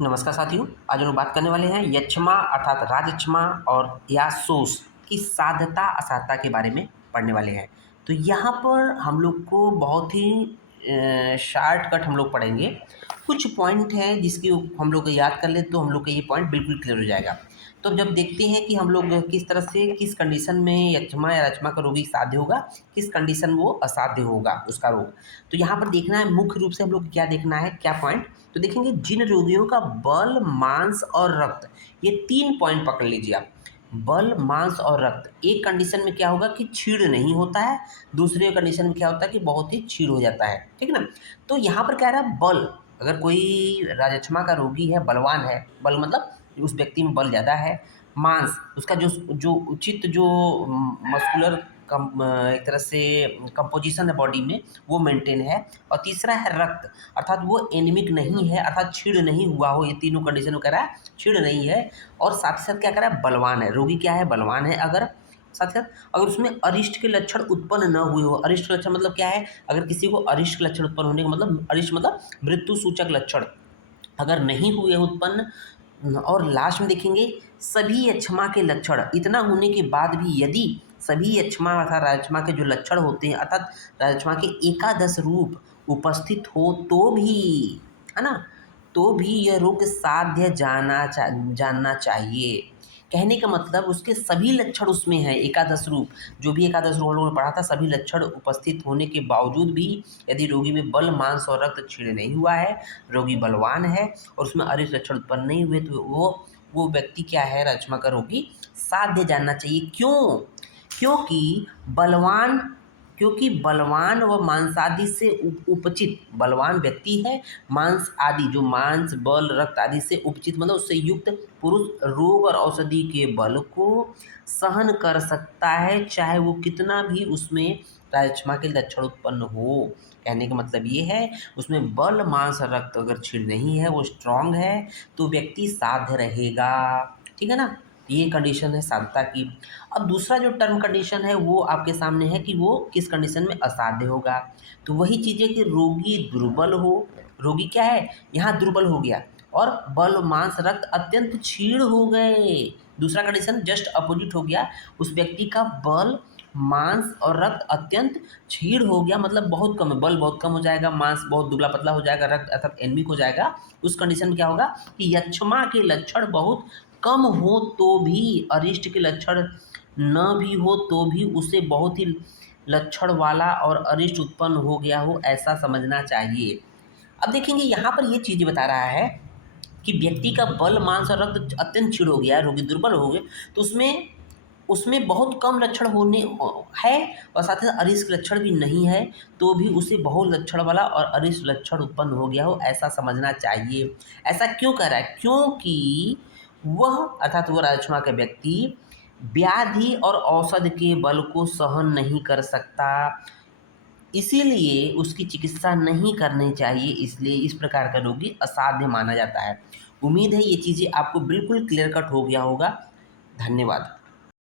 नमस्कार साथियों, आज हम लोग बात करने वाले हैं यक्ष्मा अर्थात राजक्षमा और या शोष की साध्यता असाध्यता के बारे में पढ़ने वाले हैं। तो यहाँ पर हम लोग को बहुत ही शॉर्टकट हम लोग पढ़ेंगे। कुछ पॉइंट हैं जिसकी हम लोग याद कर ले तो हम लोग का ये पॉइंट बिल्कुल क्लियर हो जाएगा। तो जब देखते हैं कि हम लोग किस तरह से किस कंडीशन में यक्ष्मा या रचमा का रोगी साध्य होगा, किस कंडीशन वो असाध्य होगा उसका रोग। तो यहाँ पर देखना है मुख्य रूप से हम लोग क्या देखना है, क्या पॉइंट। तो देखेंगे जिन रोगियों का बल, मांस और रक्त, ये 3 पॉइंट पकड़ लीजिए आप। बल, मांस और रक्त, एक कंडीशन में क्या होगा कि क्षीण नहीं होता है, दूसरे कंडीशन में क्या होता है कि बहुत ही क्षीण हो जाता है, ठीक है ना। तो यहाँ पर क्या रहा है, बल, अगर कोई राजक्षमा का रोगी है, बलवान है, बल मतलब उस व्यक्ति में बल ज़्यादा है। मांस, उसका जो जो उचित जो मस्कुलर एक तरह से कंपोजिशन है बॉडी में, वो मेंटेन है। और तीसरा है रक्त, अर्थात वो एनीमिक नहीं है, अर्थात क्षीण नहीं हुआ हो। ये तीनों कंडीशन में कह रहा है क्षीण नहीं है। और साथ ही साथ क्या कह रहा है, बलवान है। रोगी क्या है, बलवान है। अगर साथ ही साथ अगर उसमें अरिष्ट के लक्षण उत्पन्न न हुए हो, अरिष्ट के लक्षण मतलब क्या है, अगर किसी को अरिष्ट के लक्षण उत्पन्न होने का मतलब, अरिष्ट मतलब मृत्यु सूचक लक्षण अगर नहीं हुए उत्पन्न। और लास्ट में देखेंगे सभी यक्ष्मा के लक्षण, इतना होने के बाद भी यदि सभी यक्ष्मा अर्थात राजक्षमा के जो लक्षण होते हैं, अर्थात राजक्षमा के एकादश रूप उपस्थित हो तो भी, है ना, तो भी यह रोग साध्य जानना चाहिए। कहने का मतलब उसके सभी लक्षण उसमें हैं, एकादश रूप, जो भी एकादश रूप हम लोगों ने पढ़ा था, सभी लक्षण उपस्थित होने के बावजूद भी यदि रोगी में बल, मांस और रक्त क्षीण नहीं हुआ है, रोगी बलवान है और उसमें अरिष्ट लक्षण उत्पन्न नहीं हुए, तो वो व्यक्ति क्या है, राजक्षमा का रोगी साध्य जानना चाहिए। क्यों? क्योंकि बलवान क्योंकि बलवान व मांसादि से उपचित, बलवान व्यक्ति है, मांस आदि जो मांस, बल, रक्त आदि से उपचित मतलब उससे युक्त पुरुष रोग और औषधि के बल को सहन कर सकता है, चाहे वो कितना भी उसमें राजक्षमा के लक्षण उत्पन्न हो। कहने का मतलब ये है, उसमें बल, मांस और रक्त अगर क्षीण नहीं है, वो स्ट्रांग है, तो व्यक्ति साध्य रहेगा, ठीक है ना। ये कंडीशन है साध्यता की। अब दूसरा जो टर्म कंडीशन है वो आपके सामने है कि वो किस कंडीशन में असाध्य होगा। तो वही चीज़ है कि रोगी दुर्बल हो, रोगी क्या है यहाँ दुर्बल हो गया, और बल, मांस, रक्त अत्यंत क्षीण हो गए। दूसरा कंडीशन जस्ट अपोजिट हो गया, उस व्यक्ति का बल, मांस और रक्त अत्यंत क्षीण हो गया, मतलब बहुत कम है, बल बहुत कम हो जाएगा, मांस बहुत दुबला पतला हो जाएगा, रक्त अर्थात एनीमिक हो जाएगा। उस कंडीशन में क्या होगा कि यक्ष्मा के लक्षण बहुत कम हो तो भी, अरिष्ट के लक्षण न भी हो तो भी उसे बहुत ही लक्षण वाला और अरिष्ट उत्पन्न हो गया हो, ऐसा समझना चाहिए। अब देखेंगे यहाँ पर ये चीज़ बता रहा है कि व्यक्ति का बल, मांस और रक्त अत्यंत क्षीण हो गया है, रोगी दुर्बल हो गए, तो उसमें उसमें बहुत कम लक्षण होने है, और साथ ही अरिष्ट लक्षण भी नहीं है, तो भी उसे बहु लक्षण वाला और अरिष्ट लक्षण उत्पन्न हो गया हो, ऐसा समझना चाहिए। ऐसा क्यों कर रहा है? क्योंकि वह अर्थात वो राजक्षमा का व्यक्ति व्याधि और औषध के बल को सहन नहीं कर सकता, इसीलिए उसकी चिकित्सा नहीं करनी चाहिए, इसलिए इस प्रकार का रोगी असाध्य माना जाता है। उम्मीद है ये चीज़ें आपको बिल्कुल क्लियर कट हो गया होगा। धन्यवाद।